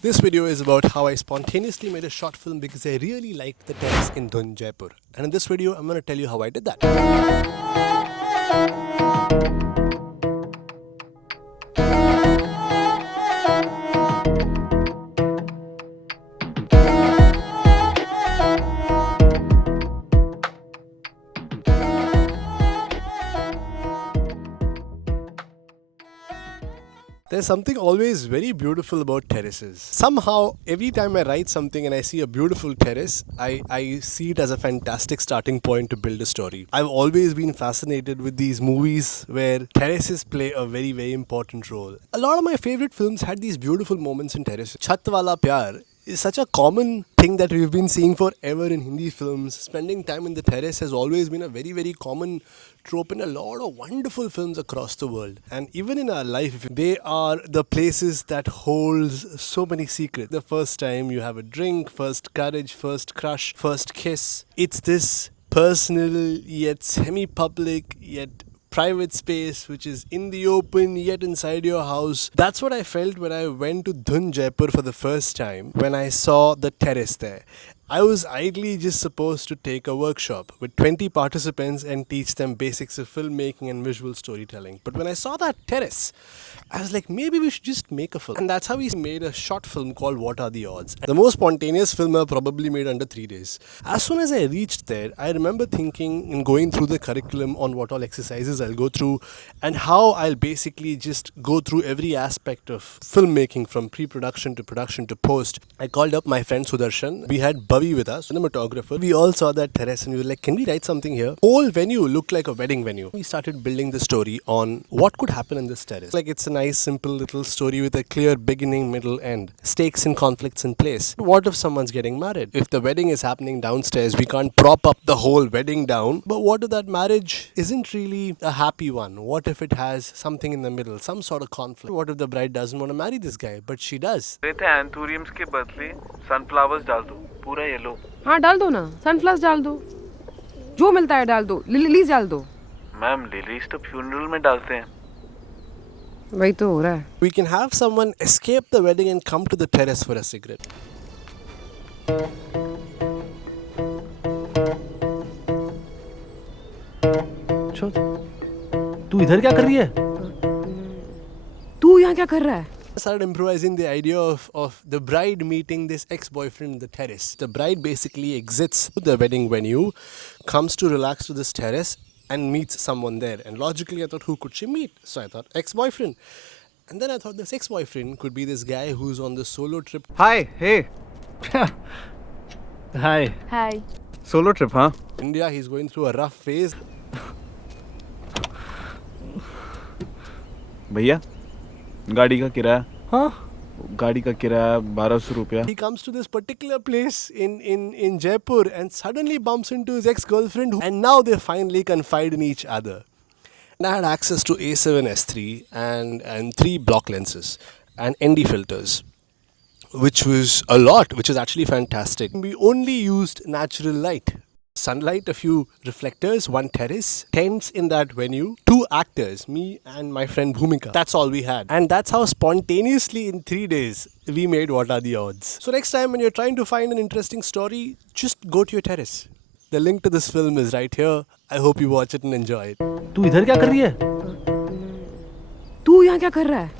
This video is about how I spontaneously made a short film because I really liked the terrace in Dhun, Jaipur. And in this video, I'm going to tell you how I did that. There's something always very beautiful about terraces. Somehow, every time I write something and I see a beautiful terrace, I see it as a fantastic starting point to build a story. I've always been fascinated with these movies where terraces play a very, very important role. A lot of my favorite films had these beautiful moments in terraces. Chhat Wala Pyar is such a common thing that we've been seeing forever in Hindi films. Spending time in the terrace has always been a very, very common trope in a lot of wonderful films across the world. And even in our life, they are the places that holds so many secrets. The first time you have a drink, first courage, first crush, first kiss. It's this personal yet semi-public yet private space which is in the open yet inside your house. That's what I felt when I went to Dhun, Jaipur for the first time, when I saw the terrace there. I was idly just supposed to take a workshop with 20 participants and teach them basics of filmmaking and visual storytelling. But when I saw that terrace, I was like, maybe we should just make a film. And that's how we made a short film called What Are the Odds? The most spontaneous film I probably made under 3 days. As soon as I reached there, I remember thinking and going through the curriculum on what all exercises I'll go through and how I'll basically just go through every aspect of filmmaking from pre-production to production to post. I called up my friend Sudarshan. We had Bhavi with us, cinematographer. We all saw that terrace and we were like, can we write something here? Whole venue looked like a wedding venue. We started building the story on what could happen in this terrace. Like it's a nice, simple little story with a clear beginning, middle, end. Stakes and conflicts in place. What if someone's getting married? If the wedding is happening downstairs, we can't prop up the whole wedding down. But what if that marriage isn't really a happy one? What if it has something in the middle, some sort of conflict? What if the bride doesn't want to marry this guy, but she does? एंथोरियम्स के बदले sunflowers डाल दो पूरा yellow हाँ डाल दो ना sunflowers डाल दो जो मिलता है डाल दो लिलीज डाल दो मैम लिलीज तो फ्यूनरल में डालते हैं वही तो हो रहा है We can have someone escape the wedding and come to the terrace for a cigarette. तू इधर क्या कर रही है? तू यहाँ क्या कर रहा है I started improvising the idea of the bride meeting this ex-boyfriend in the terrace. The bride basically exits the wedding venue, comes to relax to this terrace and meets someone there. And logically I thought, who could she meet? So I thought, ex-boyfriend. And then I thought this ex-boyfriend could be this guy who's on the solo trip. Hi hey hi hi solo trip हाँ India, he's going through a rough phase. भैया गाड़ी का किराया हाँ गाड़ी का किराया 1200 रुपया He comes to this particular place in Jaipur and suddenly bumps into his ex-girlfriend and now they finally confide in each other. And I had access to A7 S3 and 3 block lenses and ND filters, which was a lot, which is actually fantastic. We only used natural light. Sunlight, a few reflectors, 1 terrace, tents in that venue, 2 actors, me and my friend Bhumika. That's all we had. And that's how spontaneously in 3 days we made What Are the Odds. So next time when you're trying to find an interesting story, just go to your terrace. The link to this film is right here. I hope you watch it and enjoy it. तू इधर क्या कर रही है? तू यहाँ क्या कर रहा है